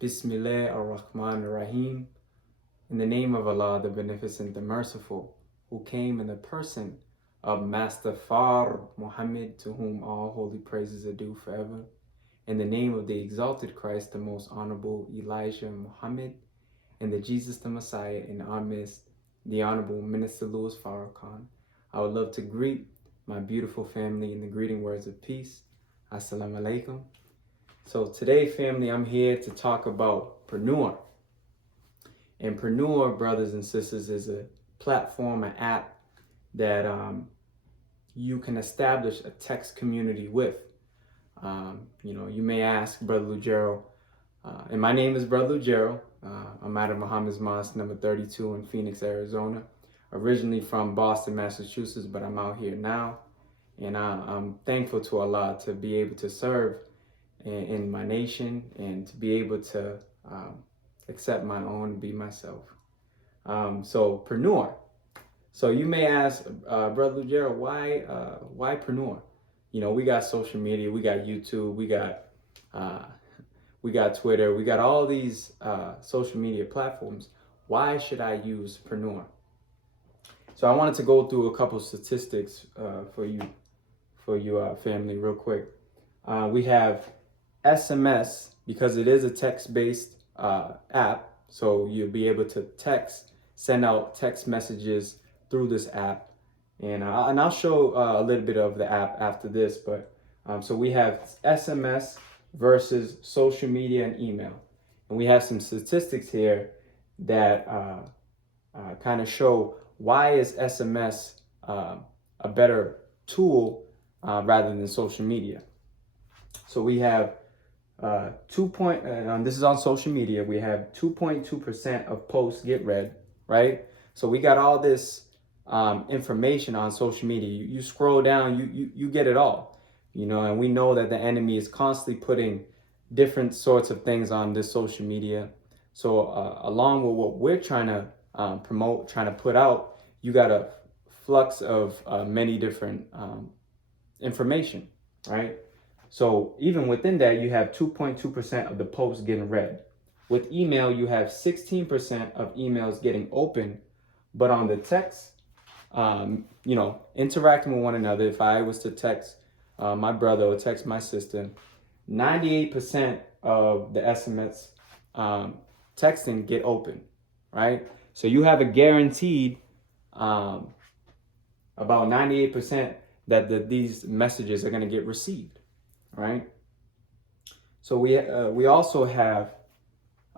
Bismillah ar-Rahman ar-Rahim. In the name of Allah, the Beneficent, the Merciful, who came in the person of Master Far Muhammad, to whom all holy praises are due forever. In the name of the exalted Christ, the most honorable Elijah Muhammad, and the Jesus the Messiah in our midst, the Honorable Minister Louis Farrakhan. I would love to greet my beautiful family in the greeting words of peace. Assalamu alaikum. So today, family, I'm here to talk about Preneur. And Preneur, brothers and sisters, is a platform, an app that you can establish a text community with. You may ask, Brother Lugero, and my name is Brother Lugero. I'm out of Muhammad's Mosque, number 32 in Phoenix, Arizona. Originally from Boston, Massachusetts, but I'm out here now. And I'm thankful to Allah to be able to serve in my nation and to be able to accept my own and be myself. So Preneur. So you may ask, Brother Lugero, why Preneur? You know, we got social media, we got YouTube, we got Twitter, we got all these social media platforms. Why should I use Preneur? So I wanted to go through a couple statistics for you family real quick. We have SMS, because it is a text-based app, so you'll be able to send out text messages through this app, and I'll show a little bit of the app after this. But so we have SMS versus social media and email, and we have some statistics here that kind of show why is SMS a better tool rather than social media. So we have this is on social media. We have 2.2% of posts get read, right? So we got all this information on social media. You scroll down, you get it all, and we know that the enemy is constantly putting different sorts of things on this social media. So along with what we're trying to promote, trying to put out, you got a flux of many different information, right? So even within that, you have 2.2% of the posts getting read. With email, you have 16% of emails getting open, but on the text, interacting with one another. If I was to text my brother or text my sister, 98% of the SMS texting get open, right? So you have a guaranteed about 98% that these messages are going to get received, right? So we also have,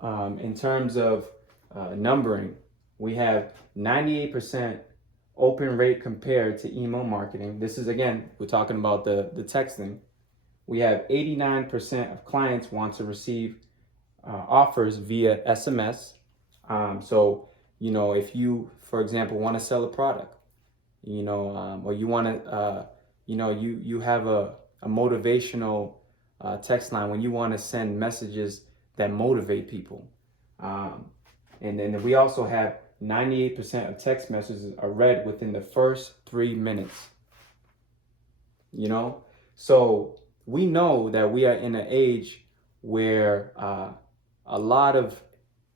in terms of numbering, we have 98% open rate compared to email marketing. This is, again, we're talking about the texting. We have 89% of clients want to receive offers via SMS. So, if you, for example, want to sell a product, or you want to, you have a motivational text line when you want to send messages that motivate people. And then we also have 98% of text messages are read within the first 3 minutes. So we know that we are in an age where a lot of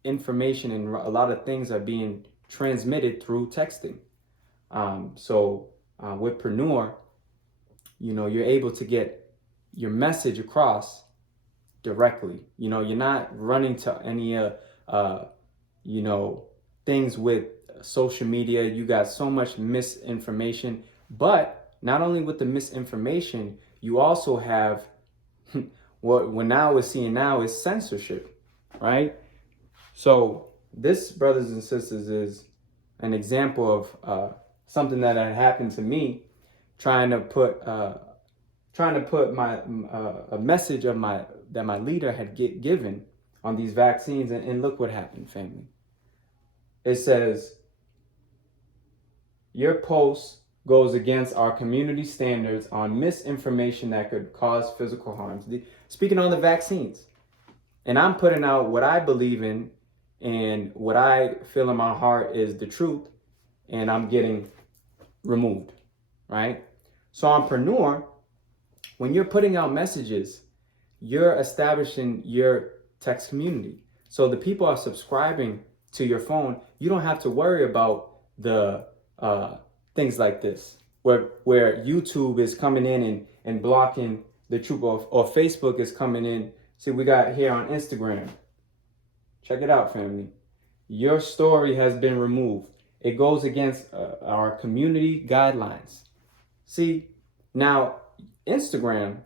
information and a lot of things are being transmitted through texting. With Preneur, you're able to get your message across directly. You're not running to any things with social media. You got so much misinformation, but not only with the misinformation, you also have what we're seeing now is censorship, right? So this, brothers and sisters, is an example of something that had happened to me, trying to put my a message of that my leader had given on these vaccines, and look what happened, family. It says, your post goes against our community standards on misinformation that could cause physical harms. Speaking on the vaccines, and I'm putting out what I believe in and what I feel in my heart is the truth, and I'm getting removed, right? So on Preneur, when you're putting out messages, you're establishing your text community. So the people are subscribing to your phone. You don't have to worry about the things like this, where YouTube is coming in and blocking the truth, or Facebook is coming in. See, we got here on Instagram. Check it out, family. Your story has been removed. It goes against our community guidelines. See, now Instagram,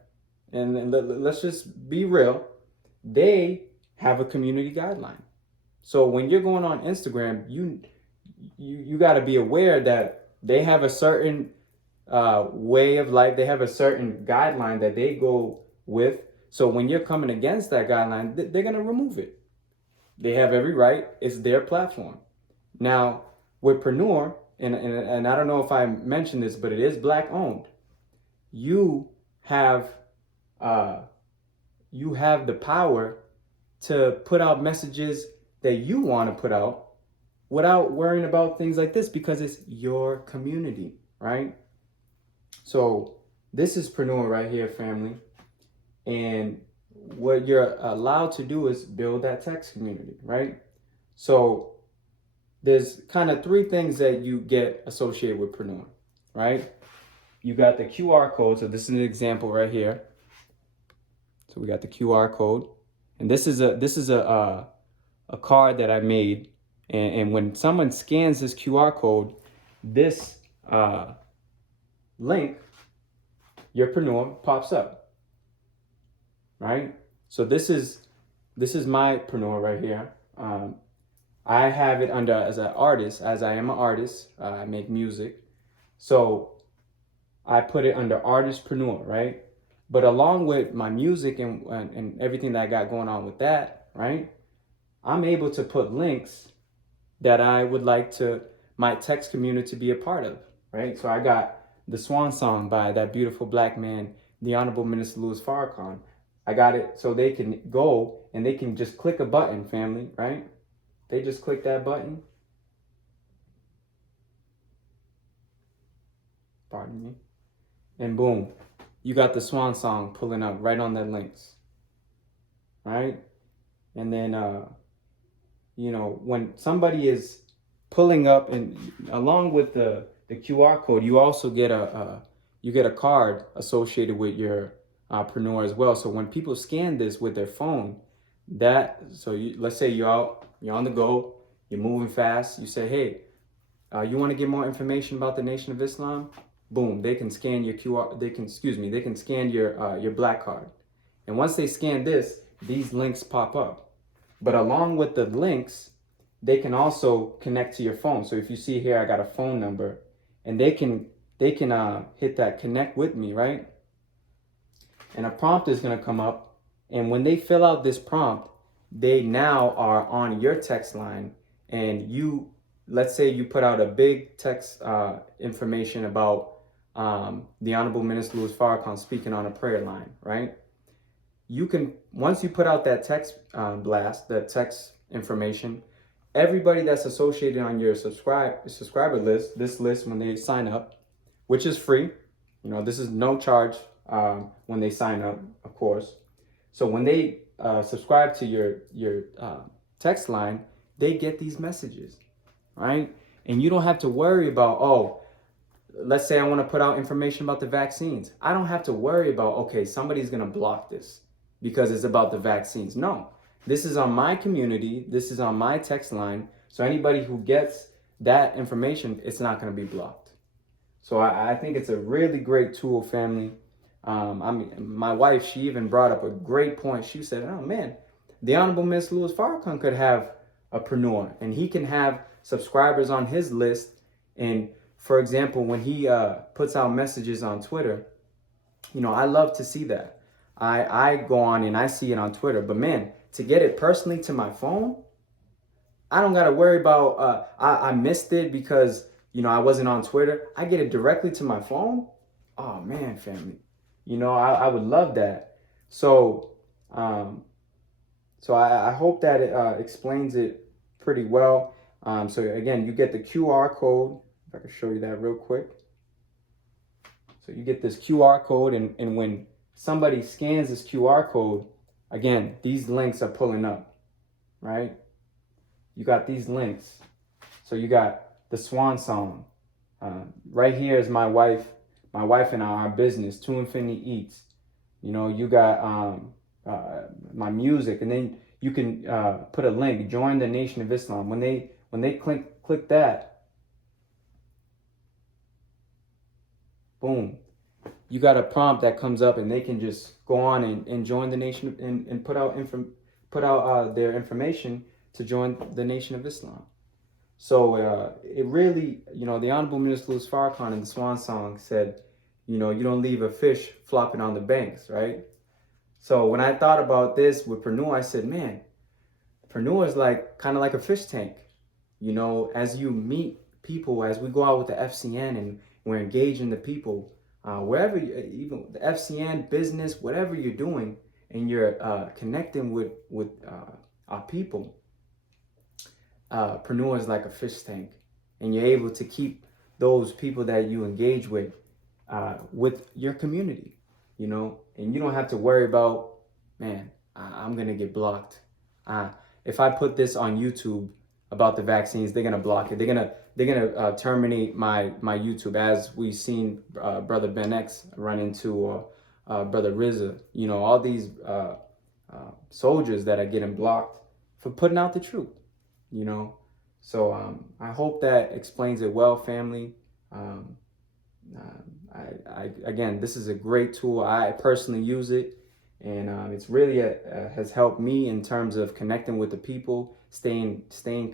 and let's just be real, they have a community guideline. So when you're going on Instagram, you got to be aware that they have a certain way of life. They have a certain guideline that they go with. So when you're coming against that guideline, they're going to remove it. They have every right. It's their platform. Now, with Preneur, and I don't know if I mentioned this, but it is Black owned. You have the power to put out messages that you want to put out without worrying about things like this, because it's your community, right? So this is Preneur right here, family. And what you're allowed to do is build that text community, right? So there's kind of three things that you get associated with Preneur, right? You got the QR code. So this is an example right here. So we got the QR code, and this is a card that I made. And when someone scans this QR code, this link, your Preneur, pops up, right? So this is my Preneur right here. I have it under as an artist, as I am an artist. I make music, so I put it under Artistpreneur, right? But along with my music and everything that I got going on with that, right, I'm able to put links that I would like to my text community to be a part of, right? So I got the Swan Song by that beautiful Black man, the Honorable Minister Louis Farrakhan. I got it so they can go and they can just click a button, family, right? They just click that button. Pardon me. And boom, you got the Swan Song pulling up right on their links, right? And then, when somebody is pulling up, and along with the QR code, you also get a card associated with your Preneur as well. So when people scan this with their phone, let's say you're out, you're on the go, you're moving fast, you say, hey, you want to get more information about the Nation of Islam? Boom, they can scan your QR, they can scan your Black card. And once they scan this, these links pop up. But along with the links, they can also connect to your phone. So if you see here, I got a phone number, and they can hit that connect with me, right? And a prompt is going to come up. And when they fill out this prompt, they now are on your text line. And let's say you put out a big text information about the Honorable Minister Louis Farrakhan speaking on a prayer line, right? You can, once you put out that text blast, that text information, everybody that's associated on your subscriber list, this list when they sign up, which is free, this is no charge when they sign up, of course. So when they subscribe to your text line, they get these messages, right? And you don't have to worry about, let's say I want to put out information about the vaccines. I don't have to worry about, okay, somebody's going to block this because it's about the vaccines. No, this is on my community. This is on my text line. So anybody who gets that information, it's not going to be blocked. So I think it's a really great tool, family. My wife, she even brought up a great point. She said, oh man, the Honorable Minister Louis Farrakhan could have a Preneur, and he can have subscribers on his list. And for example, when he puts out messages on Twitter, I love to see that. I go on and I see it on Twitter, but man, to get it personally to my phone, I don't got to worry about, I missed it because, I wasn't on Twitter. I get it directly to my phone. Oh man, family, I would love that. So, I hope that it explains it pretty well. So again, you get the QR code. If I can show you that real quick. So you get this QR code, and when somebody scans this QR code, Again, these links are pulling up, right? You got these links. So you got the Swan Song. Right here is my wife and our business, To Infinity Eats. You know, you got my music, and then you can put a link, join the Nation of Islam. When they click that, boom, you got a prompt that comes up, and they can just go on and join the nation and put out their information to join the Nation of Islam. So it really, you know, the Honorable Minister Louis Farrakhan in the Swan Song said, you know, you don't leave a fish flopping on the banks, right? So when I thought about this with Preneur, I said, man, Preneur is like kind of like a fish tank. You know, as you meet people, as we go out with the FCN and we're engaging the people, wherever, even the FCN business, whatever you're doing, and you're connecting with our people, Preneur is like a fish tank, and you're able to keep those people that you engage with your community, you know, and you don't have to worry about, man, I'm gonna get blocked. If I put this on YouTube about the vaccines, they're gonna block it. They're gonna terminate my YouTube, as we've seen Brother Ben X run into Brother Rizza. You know, all these soldiers that are getting blocked for putting out the truth. You know, so I hope that explains it well, family. Again, this is a great tool. I personally use it, and it's really has helped me in terms of connecting with the people, staying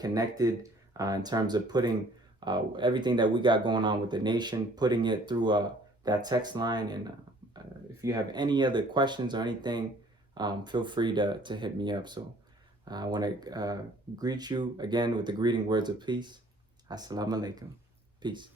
connected, in terms of putting everything that we got going on with the nation, putting it through that text line. And if you have any other questions or anything, feel free to hit me up. So I want to greet you again with the greeting words of peace. Assalamu alaikum. Peace.